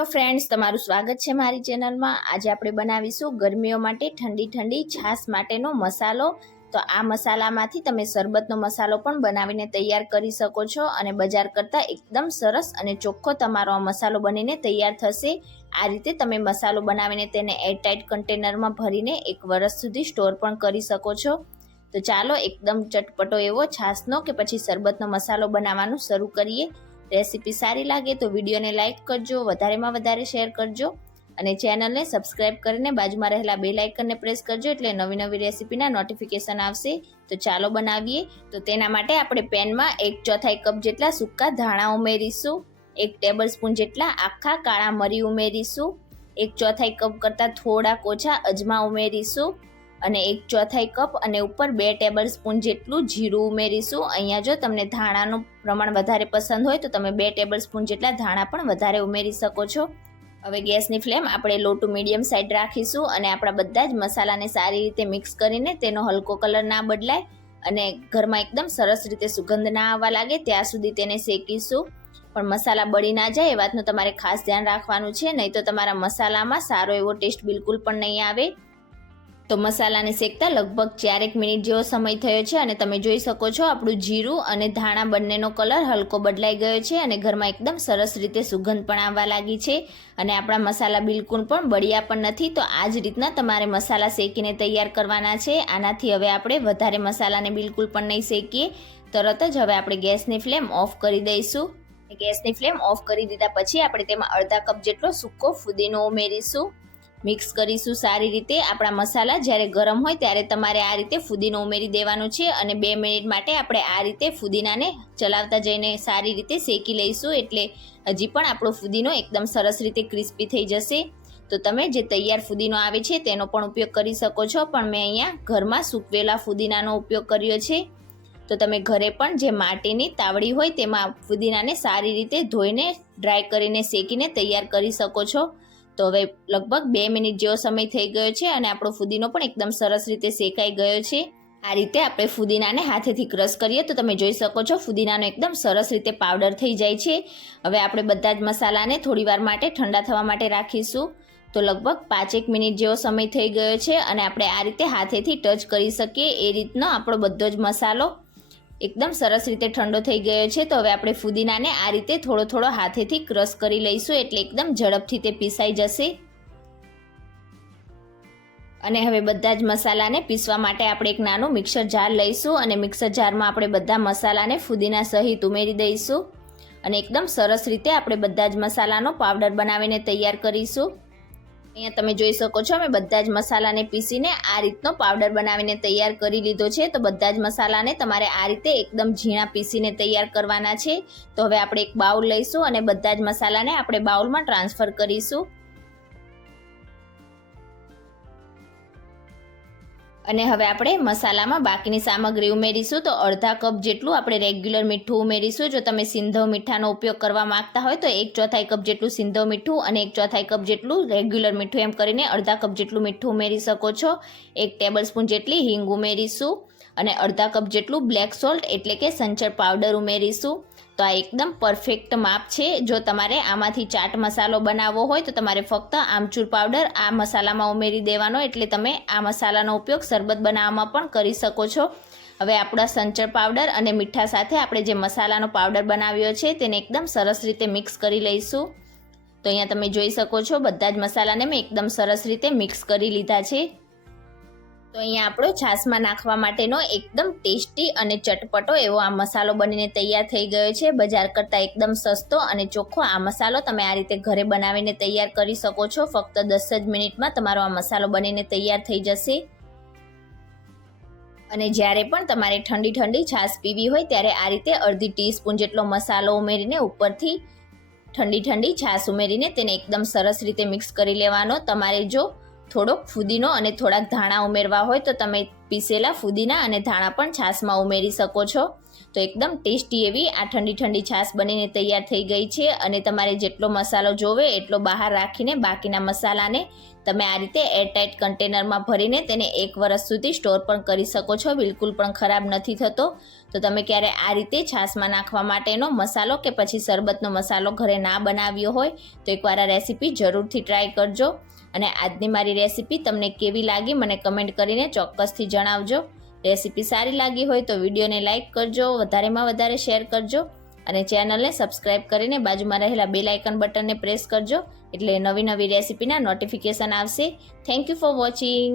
Hello friends, તમારું સ્વાગત છે મારી ચેનલમાં। આજે આપણે બનાવીશું ગરમીઓ માટે ઠંડી ઠંડી છાશ માટેનો મસાલો। તો આ મસાલામાંથી તમે શરબતનો મસાલો પણ બનાવીને તૈયાર કરી શકો છો અને બજાર કરતાં એકદમ સરસ અને ચોખ્ખો તમારો આ મસાલો બનીને તૈયાર થશે। આ રીતે તમે મસાલો બનાવીને તેને એરટાઇટ કન્ટેનરમાં ભરીને 1 વર્ષ સુધી સ્ટોર પણ કરી શકો છો। તો ચાલો એકદમ ચટપટો એવો છાશનો કે પછી શરબતનો મસાલો બનાવવાનું શરૂ કરીએ। રેસીપી સારી લાગે તો વિડીયોને લાઇક કરજો, વધારેમાં વધારે શેર કરજો અને ચેનલને સબસ્ક્રાઇબ કરીને બાજુમાં રહેલા બેલ આઇકનને પ્રેસ કરજો એટલે નવી નવી રેસીપીના નોટિફિકેશન આવશે। તો ચાલો બનાવીએ। તો તેના માટે આપણે પેનમાં 1/4 કપ જેટલા સૂકા ધાણા ઉમેરીશું, 1 ટેબલસ્પૂન જેટલા આખા કાળા મરી ઉમેરીશું, 1/4 કપ કરતાં થોડાક ઓછા અજમા ઉમેરીશું અને 1/4 કપ અને ઉપર 2 ટેબલસ્પૂન જેટલું જીરું ઉમેરીશું। અહીંયા જો તમને ધાણાનું પ્રમાણ વધારે પસંદ હોય તો તમે 2 ટેબલસ્પૂન જેટલા ધાણા પણ વધારે ઉમેરી શકો છો। હવે ગેસની ફ્લેમ આપણે લો ટુ મીડિયમ સાઈડ રાખીશું અને આપણા બધા જ મસાલાને સારી રીતે મિક્સ કરીને તેનો હલકો કલર ના બદલાય અને ઘરમાં એકદમ સરસ રીતે સુગંધ ના આવવા લાગે ત્યાં સુધી તેને શેકીશું। પણ મસાલા બળી ના જાય એ વાતનું તમારે ખાસ ધ્યાન રાખવાનું છે, નહીં તો તમારા મસાલામાં સારો એવો ટેસ્ટ બિલકુલ પણ નહીં આવે। તો મસાલાને શેકતા લગભગ 4 મિનિટ જેવો સમય થયો છે અને તમે જોઈ શકો છો આપણું જીરું અને ધાણા બંનેનો કલર હલકો બદલાઈ ગયો છે અને ઘરમાં એકદમ સરસ રીતે સુગંધ પણ આવવા લાગી છે અને આપણા મસાલા બિલકુલ પણ બળ્યા પણ નથી। તો આ જ રીતના તમારે મસાલા શેકીને તૈયાર કરવાના છે। આનાથી હવે આપણે વધારે મસાલાને બિલકુલ પણ નહીં શેકીએ, તરત જ હવે આપણે ગેસની ફ્લેમ ઓફ કરી દઈશું। ગેસની ફ્લેમ ઓફ કરી દીધા પછી આપણે તેમાં અડધા કપ જેટલો સૂકો ફુદીનો ઉમેરીશું, મિક્સ કરીશું સારી રીતે। આપણા મસાલા જ્યારે ગરમ હોય ત્યારે તમારે આ રીતે ફુદીનો ઉમેરી દેવાનો છે અને 2 મિનિટ માટે આપણે આ રીતે ફુદીનાને ચલાવતા જઈને સારી રીતે શેકી લઈશું એટલે હજી પણ આપણો ફુદીનો એકદમ સરસ રીતે ક્રિસ્પી થઈ જશે। તો તમે જે તૈયાર ફુદીનો આવે છે તેનો પણ ઉપયોગ કરી શકો છો, પણ મેં અહીંયા ઘરમાં સૂકવેલા ફુદીનાનો ઉપયોગ કર્યો છે। તો તમે ઘરે પણ જે માટીની તાવડી હોય તેમાં ફુદીનાને સારી રીતે ધોઈને ડ્રાય કરીને શેકીને તૈયાર કરી શકો છો। તો હવે લગભગ 2 મિનિટ જેવો સમય થઈ ગયો છે અને આપણો ફુદીનો પણ એકદમ સરસ રીતે શેકાઈ ગયો છે। આ રીતે આપણે ફુદીનાને હાથેથી ક્રશ કરીએ તો તમે જોઈ શકો છો ફુદીનાનો એકદમ સરસ રીતે પાવડર થઈ જાય છે। હવે આપણે બધા જ મસાલાને થોડીવાર માટે ઠંડા થવા માટે રાખીશું। તો લગભગ 5 મિનિટ જેવો સમય થઈ ગયો છે અને આપણે આ રીતે હાથેથી ટચ કરી શકીએ એ રીતનો આપણો બધો જ મસાલો એકદમ સરસ રીતે ઠંડો થઈ ગયો છે। તો હવે આપણે ફુદીનાને આ રીતે થોડો થોડો હાથેથી ક્રશ કરી લઈશું એટલે એકદમ ઝડપથી તે પીસાઈ જશે। અને હવે બધા જ મસાલાને પીસવા માટે આપણે એક નાનું મિક્સર જાર લઈશું અને મિક્સર જારમાં આપણે બધા મસાલાને ફુદીના સહિત ઉમેરી દઈશું અને એકદમ સરસ રીતે આપણે બધા જ મસાલાનો પાવડર બનાવીને તૈયાર કરીશું। અહીંયા તમે જોઈ શકો છો મેં બધા જ મસાલાને પીસીને આ રીતનો પાવડર બનાવીને તૈયાર કરી લીધો છે। તો બધા જ મસાલાને તમારે આ રીતે એકદમ ઝીણા પીસીને તૈયાર કરવાના છે। તો હવે આપણે એક બાઉલ લઈશું અને બધા જ મસાલાને આપણે બાઉલમાં ટ્રાન્સફર કરીશું અને હવે આપણે મસાલામાં બાકીની સામગ્રી ઉમેરીશું। તો અડધા કપ જેટલું આપણે રેગ્યુલર મીઠું ઉમેરીશું। જો તમે સિંધવ મીઠાનો ઉપયોગ કરવા માંગતા હોય તો 1/4 કપ જેટલું સિંધવ મીઠું અને 1/4 કપ જેટલું રેગ્યુલર મીઠું એમ કરીને અડધા કપ જેટલું મીઠું ઉમેરી શકો છો। 1 ટેબલસ્પૂન જેટલી હિંગ ઉમેરીશું અને અડધા કપ જેટલું બ્લેક સોલ્ટ એટલે કે સંચળ પાવડર ઉમેરીશું। તો આ એકદમ પરફેક્ટ માપ છે। જો તમારે આમાંથી ચાટ મસાલો બનાવવો હોય તો તમારે ફક્ત આમચૂર પાવડર આ મસાલામાં ઉમેરી દેવાનો એટલે તમે આ મસાલાનો ઉપયોગ શરબત બનાવવામાં પણ કરી શકો છો। હવે આપણા સંચળ પાવડર અને મીઠા સાથે આપણે જે મસાલાનો પાવડર બનાવ્યો છે તેને એકદમ સરસ રીતે મિક્સ કરી લઈશું। તો અહીંયા તમે જોઈ શકો છો બધા જ મસાલાને મેં એકદમ સરસ રીતે મિક્સ કરી લીધા છે। તો અહીંયા આપણો છાશમાં નાખવા માટેનો એકદમ ટેસ્ટી અને ચટપટો એવો આ મસાલો બનીને તૈયાર થઈ ગયો છે। બજાર કરતાં એકદમ સસ્તો અને ચોખ્ખો આ મસાલો તમે આ રીતે ઘરે બનાવીને તૈયાર કરી શકો છો। ફક્ત 10 જ મિનિટમાં તમારો આ મસાલો બનીને તૈયાર થઈ જશે। અને જ્યારે પણ તમારે ઠંડી ઠંડી છાશ પીવી હોય ત્યારે આ રીતે અડધી ટીસ્પૂન જેટલો મસાલો ઉમેરીને ઉપરથી ઠંડી ઠંડી છાશ ઉમેરીને તેને એકદમ સરસ રીતે મિક્સ કરી લેવાનો। તમારે જો થોડોક ફુદીનો અને થોડાક ધાણા ઉમેરવા હોય તો તમે પીસેલા ફુદીના અને ધાણા પણ છાશમાં ઉમેરી શકો છો. તો એકદમ ટેસ્ટી એવી આ ઠંડી ઠંડી છાશ બનીને તૈયાર થઈ ગઈ છે. અને તમારે જેટલો મસાલો જોવે એટલો બહાર રાખીને બાકીના મસાલાને તમે આ રીતે એરટાઇટ કન્ટેનરમાં ભરીને તેને 1 વર્ષ સુધી સ્ટોર પણ કરી શકો છો. બિલકુલ પણ ખરાબ નથી થતો. તો તમે ક્યારે આ રીતે છાશમાં નાખવા માટેનો મસાલો કે પછી શરબતનો મસાલો ઘરે ના બનાવ્યો હોય તો એકવાર આ રેસીપી જરૂરથી ટ્રાય કરજો. અને આજની મારી રેસીપી તમને કેવી લાગી મને કમેન્ટ કરીને ચોક્કસથી જણાવજો. રેસીપી સારી લાગી હોય તો વિડીયોને લાઇક કરજો, વધારેમાં વધારે શેર કરજો અને ચેનલને સબસ્ક્રાઇબ કરીને બાજુમાં રહેલા બેલ આઇકન બટનને પ્રેસ કરજો એટલે નવી નવી રેસીપીના નોટિફિકેશન આવશે. Thank you for watching.